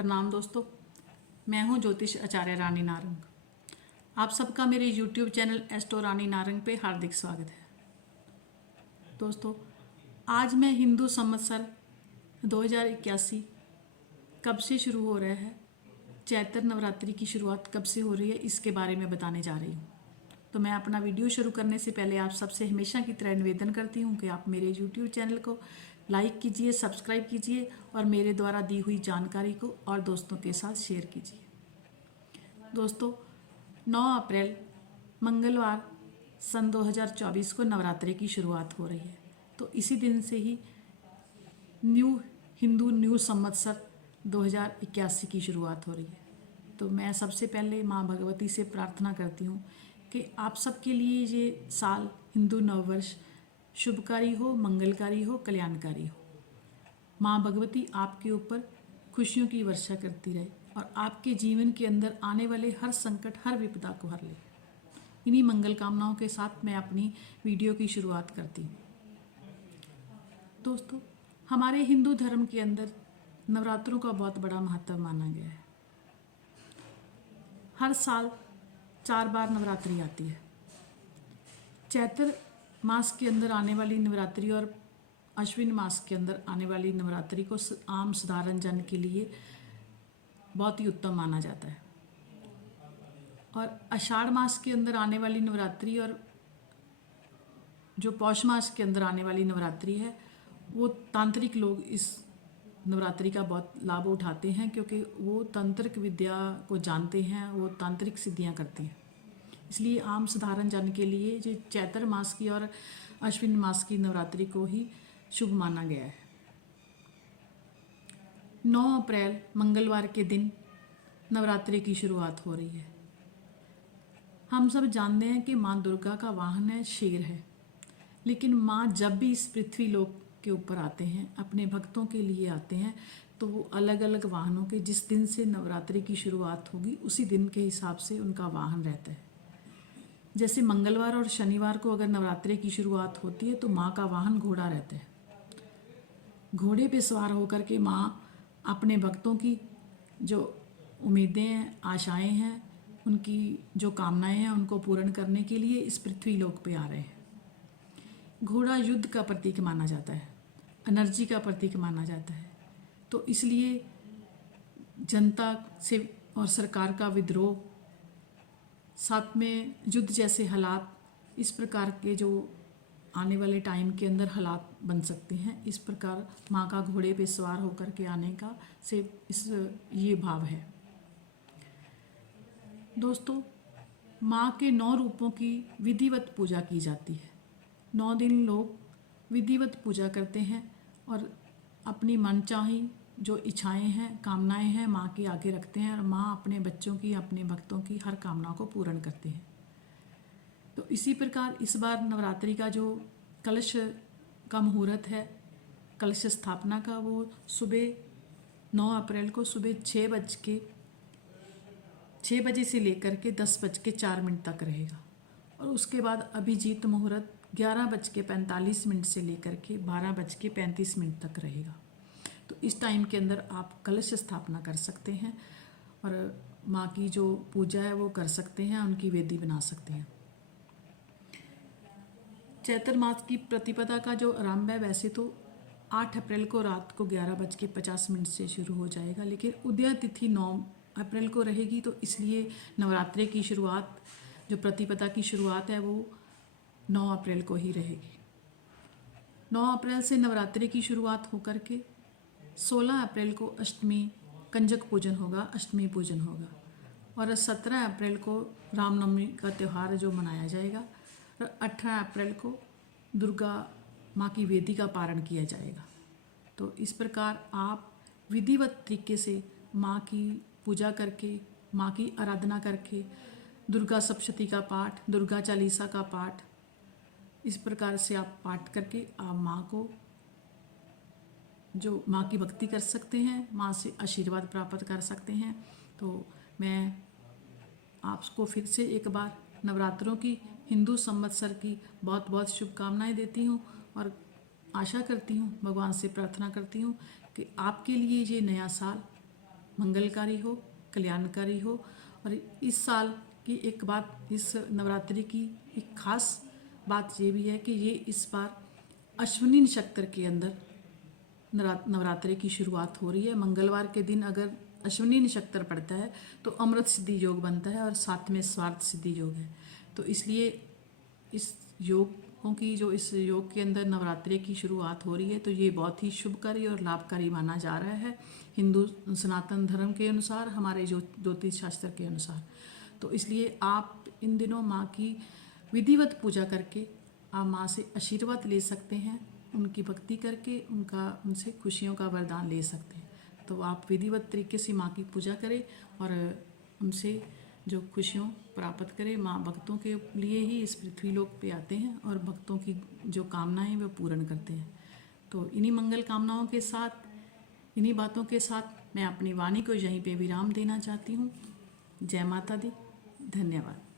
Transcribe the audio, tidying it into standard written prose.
प्रणाम दोस्तों, मैं हूं ज्योतिष आचार्य रानी नारंग। आप सबका मेरे YouTube चैनल एस्ट्रो रानी नारंग पे हार्दिक स्वागत है। दोस्तों, आज मैं हिंदू संवत्सर 2081 कब से शुरू हो रहा है, चैत्र नवरात्रि की शुरुआत कब से हो रही है, इसके बारे में बताने जा रही हूँ। तो मैं अपना वीडियो शुरू करने से पहले आप सबसे हमेशा की तरह निवेदन करती हूँ कि आप मेरे YouTube चैनल को लाइक कीजिए, सब्सक्राइब कीजिए और मेरे द्वारा दी हुई जानकारी को और दोस्तों के साथ शेयर कीजिए। दोस्तों, 9 अप्रैल मंगलवार सन 2024 को नवरात्रि की शुरुआत हो रही है। तो इसी दिन से ही हिंदू न्यू संवत्सर 2081 की शुरुआत हो रही है। तो मैं सबसे पहले माँ भगवती से प्रार्थना करती हूँ कि आप सबके लिए ये साल हिंदू नववर्ष शुभकारी हो, मंगलकारी हो, कल्याणकारी हो। माँ भगवती आपके ऊपर खुशियों की वर्षा करती रहे और आपके जीवन के अंदर आने वाले हर संकट, हर विपदा को हर ले। इन्हीं मंगल कामनाओं के साथ मैं अपनी वीडियो की शुरुआत करती हूँ। दोस्तों, हमारे हिंदू धर्म के अंदर नवरात्रों का बहुत बड़ा महत्व माना गया है। हर साल 4 बार नवरात्रि आती है। चैत्र मास के अंदर आने वाली नवरात्रि और अश्विन मास के अंदर आने वाली नवरात्रि को आम साधारण जन के लिए बहुत ही उत्तम माना जाता है। और आषाढ़ मास के अंदर आने वाली नवरात्रि और जो पौष मास के अंदर आने वाली नवरात्रि है, वो तांत्रिक लोग इस नवरात्रि का बहुत लाभ उठाते हैं, क्योंकि वो तांत्रिक विद्या को जानते हैं, वो तांत्रिक सिद्धियां करते हैं। इसलिए आम साधारण जन के लिए जो चैत्र मास की और अश्विन मास की नवरात्रि को ही शुभ माना गया है। 9 अप्रैल मंगलवार के दिन नवरात्रि की शुरुआत हो रही है। हम सब जानते हैं कि माँ दुर्गा का वाहन है, शेर है। लेकिन माँ जब भी इस पृथ्वी लोक के ऊपर आते हैं, अपने भक्तों के लिए आते हैं, तो वो अलग अलग वाहनों के, जिस दिन से नवरात्रि की शुरुआत होगी उसी दिन के हिसाब से उनका वाहन रहता है। जैसे मंगलवार और शनिवार को अगर नवरात्रि की शुरुआत होती है तो माँ का वाहन घोड़ा रहता है। घोड़े पे सवार होकर के माँ अपने भक्तों की जो उम्मीदें हैं, आशाएं हैं, उनकी जो कामनाएं हैं, उनको पूर्ण करने के लिए इस पृथ्वी लोक पे आ रहे हैं। घोड़ा युद्ध का प्रतीक माना जाता है, एनर्जी का प्रतीक माना जाता है। तो इसलिए जनता से और सरकार का विद्रोह, साथ में युद्ध जैसे हालात, इस प्रकार के जो आने वाले टाइम के अंदर हालात बन सकते हैं, इस प्रकार माँ का घोड़े पे सवार होकर के आने का से ये भाव है। दोस्तों, माँ के 9 रूपों की विधिवत पूजा की जाती है। 9 दिन लोग विधिवत पूजा करते हैं और अपनी मनचाही जो इच्छाएं हैं, कामनाएं हैं, माँ के आगे रखते हैं और माँ अपने बच्चों की, अपने भक्तों की हर कामना को पूर्ण करते हैं। तो इसी प्रकार इस बार नवरात्रि का जो कलश का मुहूर्त है, कलश स्थापना का, वो सुबह 9 अप्रैल को सुबह 6 बजे से लेकर के 10:04 तक रहेगा। और उसके बाद अभिजीत मुहूर्त 11:45 से लेकर के 12:35 तक रहेगा। तो इस टाइम के अंदर आप कलश स्थापना कर सकते हैं और माँ की जो पूजा है वो कर सकते हैं, उनकी वेदी बना सकते हैं। चैत्र मास की प्रतिपदा का जो आरंभ है, वैसे तो 8 अप्रैल को रात को 11:50 से शुरू हो जाएगा, लेकिन उदय तिथि 9 अप्रैल को रहेगी। तो इसलिए नवरात्रि की शुरुआत, जो प्रतिपदा की शुरुआत है, वो 9 अप्रैल को ही रहेगी। 9 अप्रैल से नवरात्रि की शुरुआत होकर के 16 अप्रैल को अष्टमी कंजक पूजन होगा, अष्टमी पूजन होगा। और 17 अप्रैल को रामनवमी का त्यौहार जो मनाया जाएगा और 18 अप्रैल को दुर्गा माँ की वेदी का पारण किया जाएगा। तो इस प्रकार आप विधिवत तरीके से माँ की पूजा करके, माँ की आराधना करके, दुर्गा सप्तशती का पाठ, दुर्गा चालीसा का पाठ, इस प्रकार से आप पाठ करके आप माँ को, जो माँ की भक्ति कर सकते हैं, माँ से आशीर्वाद प्राप्त कर सकते हैं। तो मैं आपको फिर से एक बार नवरात्रों की, हिंदू संवत्सर की बहुत बहुत शुभकामनाएं देती हूँ और आशा करती हूँ, भगवान से प्रार्थना करती हूँ कि आपके लिए ये नया साल मंगलकारी हो, कल्याणकारी हो। और इस साल की एक बात, इस नवरात्रि की एक खास बात ये भी है कि ये इस बार अश्विनी नक्षत्र के अंदर नवरात्रि की शुरुआत हो रही है। मंगलवार के दिन अगर अश्विनी नक्षत्र पड़ता है तो अमृत सिद्धि योग बनता है और साथ में स्वार्थ सिद्धि योग है। तो इसलिए इस योगों की जो इस योग के अंदर नवरात्रि की शुरुआत हो रही है तो ये बहुत ही शुभकारी और लाभकारी माना जा रहा है हिंदू सनातन धर्म के अनुसार, हमारे जो ज्योतिष शास्त्र के अनुसार। तो इसलिए आप इन दिनों माँ की विधिवत पूजा करके आप माँ से आशीर्वाद ले सकते हैं, उनकी भक्ति करके उनसे खुशियों का वरदान ले सकते हैं। तो आप विधिवत तरीके से माँ की पूजा करें और उनसे जो खुशियों प्राप्त करें। माँ भक्तों के लिए ही इस पृथ्वी लोक पे आते हैं और भक्तों की जो कामनाएं वो पूर्ण करते हैं। तो इन्हीं मंगल कामनाओं के साथ, इन्हीं बातों के साथ मैं अपनी वाणी को यहीं पे विराम देना चाहती हूँ। जय माता दी, धन्यवाद।